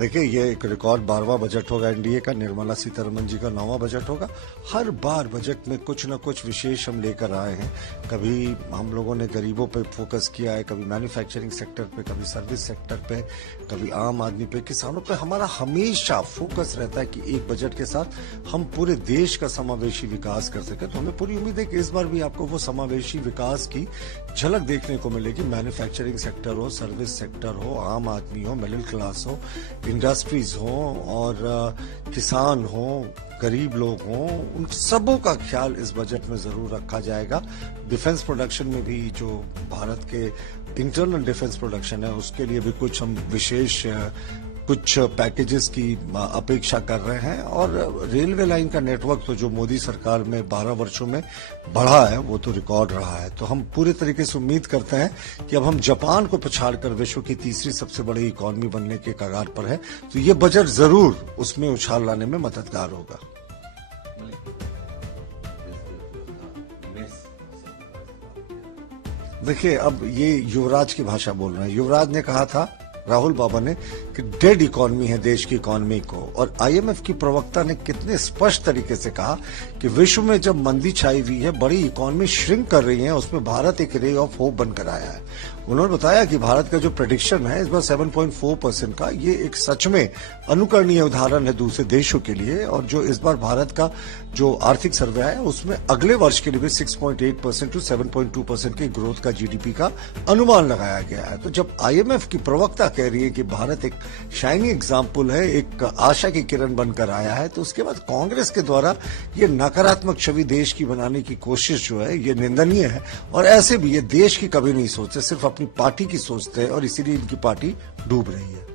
देखिए, ये एक रिकॉर्ड 12वां बजट होगा एनडीए का। निर्मला सीतारमण जी का 9वां बजट होगा। हर बार बजट में कुछ न कुछ विशेष हम लेकर आए हैं। कभी हम लोगों ने गरीबों पे फोकस किया है, कभी मैन्युफैक्चरिंग सेक्टर पे, कभी सर्विस सेक्टर पे, कभी आम आदमी पे, किसानों पे। हमारा हमेशा फोकस रहता है कि एक बजट के साथ हम पूरे देश का समावेशी विकास कर सकें। तो हमें पूरी उम्मीद है कि इस बार भी आपको वो समावेशी विकास की झलक देखने को मिलेगी। मैन्युफैक्चरिंग सेक्टर हो, सर्विस सेक्टर हो, आम आदमी हो, मिडिल क्लास हो, इंडस्ट्रीज हो और किसान हो, गरीब लोग हों, उन सबों का ख्याल इस बजट में जरूर रखा जाएगा। डिफेंस प्रोडक्शन में भी जो भारत के इंटरनल डिफेंस प्रोडक्शन है उसके लिए भी कुछ हम विशेष कुछ पैकेजेस की अपेक्षा कर रहे हैं। और रेलवे लाइन का नेटवर्क तो जो मोदी सरकार में 12 वर्षों में बढ़ा है वो तो रिकॉर्ड रहा है। तो हम पूरे तरीके से उम्मीद करते हैं कि अब हम जापान को पछाड़कर विश्व की तीसरी सबसे बड़ी इकॉनमी बनने के कगार पर है। तो ये बजट जरूर उसमें उछाल लाने में मददगार होगा। देखिए, अब ये युवराज की भाषा बोल रहे हैं। युवराज ने कहा था, राहुल बाबा ने, कि डेड इकॉनमी है देश की इकॉनमी को। और आईएमएफ की प्रवक्ता ने कितने स्पष्ट तरीके से कहा कि विश्व में जब मंदी छाई हुई है, बड़ी इकॉनमी श्रिंक कर रही है, उसमें भारत एक रे ऑफ होप बनकर आया है। उन्होंने बताया कि भारत का जो प्रेडिक्शन है इस बार 7.4% का, ये एक सच में अनुकरणीय उदाहरण है दूसरे देशों के लिए। और जो इस बार भारत का जो आर्थिक सर्वे है उसमें अगले वर्ष के लिए भी 6.8% टू 7.2% की ग्रोथ का जीडीपी का अनुमान लगाया गया है। तो जब आईएमएफ की प्रवक्ता कह रही है कि भारत एक शाइनी एग्जाम्पल है, एक आशा की किरण बनकर आया है, तो उसके बाद कांग्रेस के द्वारा ये नकारात्मक छवि देश की बनाने की कोशिश जो है ये निंदनीय है। और ऐसे भी ये देश की कभी नहीं सोचते, सिर्फ अपनी पार्टी की सोचते हैं और इसीलिए इनकी पार्टी डूब रही है।